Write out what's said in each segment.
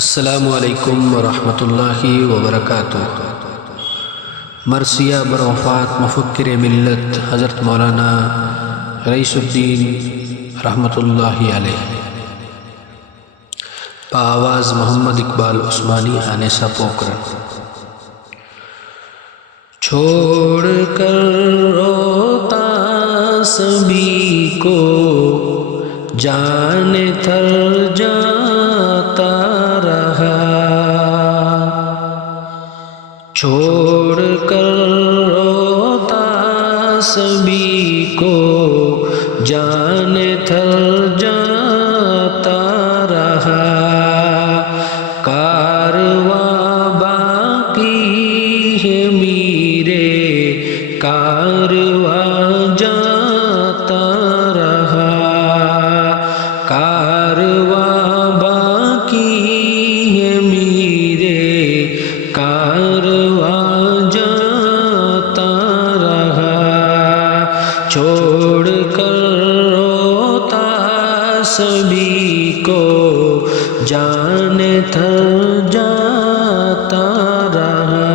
السلام علیکم ورحمۃ اللہ وبرکاتہ۔ مرثیہ بروفات مفکر ملت حضرت مولانا رئیس الدین رحمۃ اللہ علیہ، آواز محمد اقبال عثمانی آنیسہ پوکرن۔ چھوڑ کر روتا سبھی کو جان تھر جاتا رہا، چھوڑ کر روتا سبھی کو جان تھر جاتا رہا، کارواں باقی ہے میرے کارواں جاتا رہا، کارواں باقی ہے میرے کارواں جاتا رہا، چھوڑ کر روتا سبھی کو جان تھر جاتا رہا۔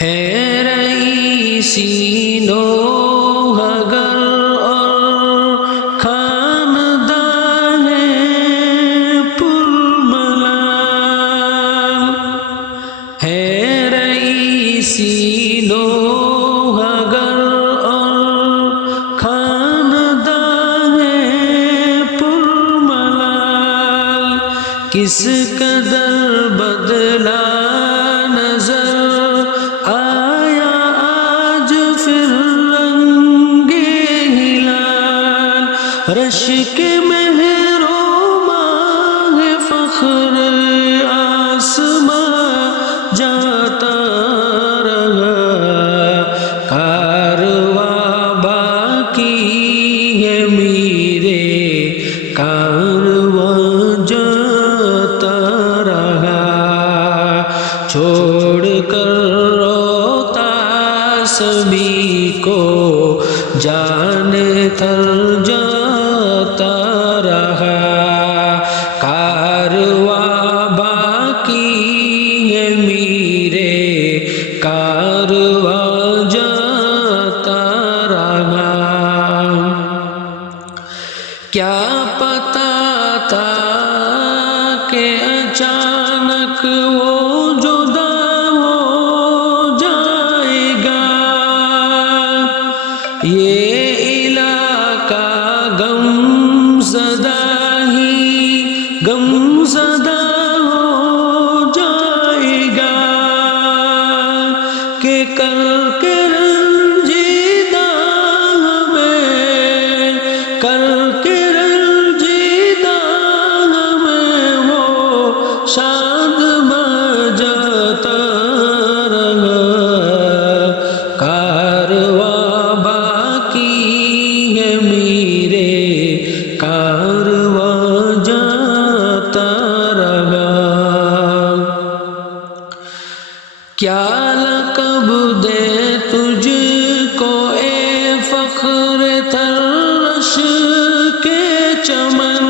ہے رئیسی نوح گر اور خاندان پرملال، ہے رئیسی نوح گر اور خاندان پرملال، کس قدر بدلا نظر آیا آج پھر رنگ ہلال، رشک مہر و ماہ فخر آسماں جاتا رہا، کارواں باقی ہے میرے کارواں جاتا رہا، چھوڑ کر روتا سبھی کو جان تھر جاتا رہا، کارواں باقی ہے میرے کارواں جاتا رہا۔ کیا پتا تھا کہ اچانک وہ جدا ہو جائے گا، یہ علاقہ غم زدہ ہی غم زدہ ہو جائے گا، کہ کل کے رنجیدہ ہمیں کل کے رنجیدہ ہمیں وہ شاد جاتا رہا، کارواں باقی ہے میرے کارواں جاتا رہا۔ کیا لقب دے تجھ کو اے فخر ترش کے چمن،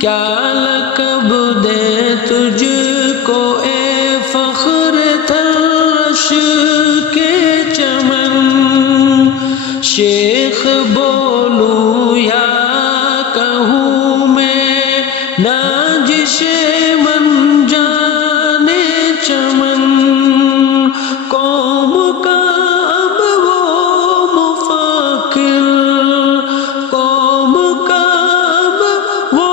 کیا لقب دے تجھ کو اے فخر ترش کے چمن، شیخ بولوں یا کہوں میں ناجش من جانے چمن، قوم کا اب وہ مفکر، قوم کا اب وہ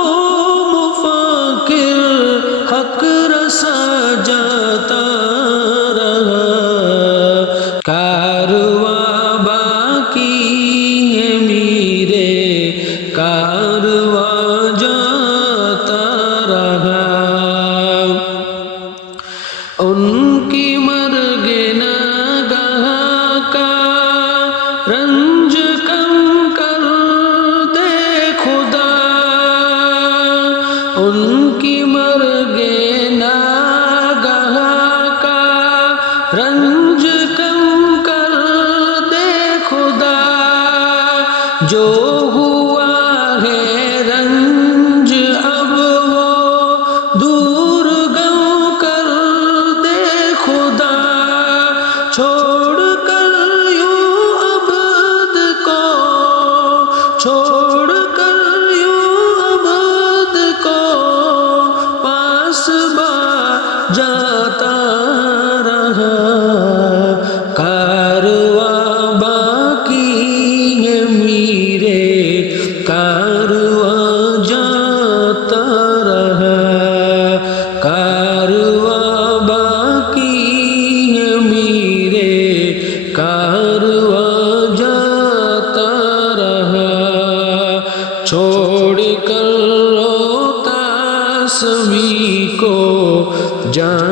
مفکر حق رسا جاتا رہا، کارواں باقی ہے میرے کارواں جاتا رہا، ان کی مرگ ناگہاں کا رنج کم کر دے خدا، ان کی مرگ ناگہاں کا رنج کم کر دے خدا، جو ہوا ہے رنج چھوڑ کر یوں عبد کو پاسبا جاتا رہا کارواں باقی ہے میرے کارواں جاتا رہا کارواں باقی ہے میرے کارواں جاتا رہا چھوڑ کر روتا سبھی کو جان